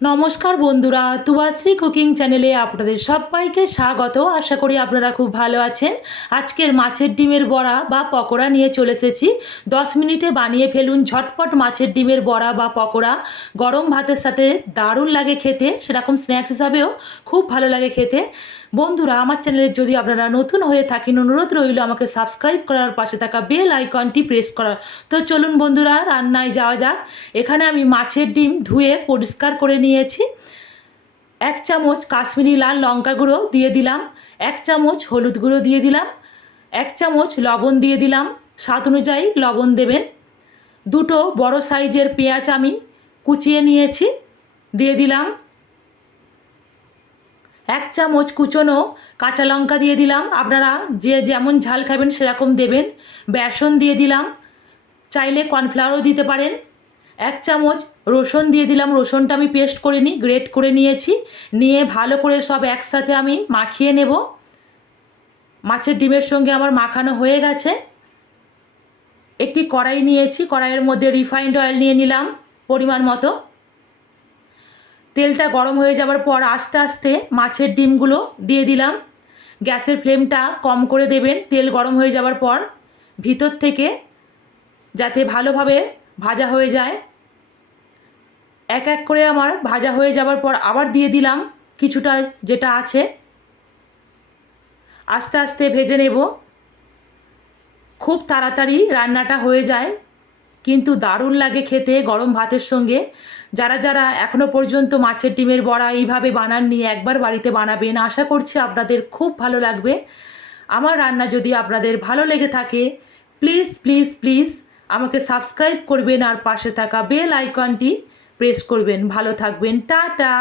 নমস্কার বন্ধুরা, তুবাশ্রী কুকিং চ্যানেলে আপনাদের সবাইকে স্বাগত। আশা করি আপনারা খুব ভালো আছেন। আজকের মাছের ডিমের বড়া বা পকোড়া নিয়ে চলে এসেছি। 10 মিনিটে বানিয়ে ফেলুন ঝটপট মাছের ডিমের বড়া বা পকোড়া। গরম ভাতের সাথে দারুণ লাগে খেতে, সেরকম স্ন্যাক্স হিসাবেও খুব ভালো লাগে খেতে। বন্ধুরা, আমার চ্যানেলে যদি আপনারা নতুন হয়ে থাকেন, অনুরোধ রইল আমাকে সাবস্ক্রাইব করার, পাশে থাকা বেল আইকনটি প্রেস করার। তো চলুন বন্ধুরা, রান্নায় যাওয়া যাক। এখানে আমি মাছের ডিম ধুয়ে পরিষ্কার করে নিয়েছি। 1 চামচ কাশ্মীরি লাল লঙ্কা গুঁড়ো দিয়ে দিলাম, 1 চামচ হলুদ গুঁড়ো দিয়ে দিলাম, 1 চামচ লবণ দিয়ে দিলাম, স্বাদ অনুযায়ী লবণ দেবেন। দুটো বড় সাইজের পেঁয়াজ আমি কুচিয়ে নিয়েছি, দিয়ে দিলাম। 1 চামচ কুচনো কাঁচা লঙ্কা দিয়ে দিলাম, আপনারা যে যেমন ঝাল খাবেন সেরকম দেবেন। বেসন দিয়ে দিলাম, চাইলে কর্নফ্লাওয়ারও দিতে পারেন। 1 চামচ রসুন দিয়ে দিলাম, রসুনটা আমি পেস্ট করে গ্রেট করে নিয়েছি। নিয়ে ভালো করে সব একসাথে আমি মাখিয়ে নেব। মাছের ডিমের সঙ্গে আমার মাখানো হয়ে গেছে। একটি কড়াই নিয়েছি, কড়াইয়ের মধ্যে রিফাইন্ড অয়েল নিয়ে নিলাম পরিমাণ মতো। তেলটা গরম হয়ে যাওয়ার পর আস্তে আস্তে মাছের ডিমগুলো দিয়ে দিলাম। গ্যাসের ফ্লেমটা কম করে দেবেন তেল গরম হয়ে যাওয়ার পর, ভিতর থেকে যাতে ভালোভাবে ভাজা হয়ে যায়। এক এক করে আমার ভাজা হয়ে যাওয়ার পর আবার দিয়ে দিলাম কিছুটা যেটা আছে, আস্তে আস্তে ভেজে নেব। খুব তাড়াতাড়ি রান্নাটা হয়ে যায়, কিন্তু দারুণ লাগে খেতে গরম ভাতের সঙ্গে। যারা যারা এখনও পর্যন্ত মাছের ডিমের বড়া এইভাবে বানাননি, একবার বাড়িতে বানাবেন। আশা করছি আপনাদের খুব ভালো লাগবে। আমার রান্না যদি আপনাদের ভালো লেগে থাকে, প্লিজ প্লিজ প্লিজ আমাকে সাবস্ক্রাইব করবেন আর পাশে থাকা বেল আইকনটি প্রেস করবেন। ভালো থাকবেন, টাটা।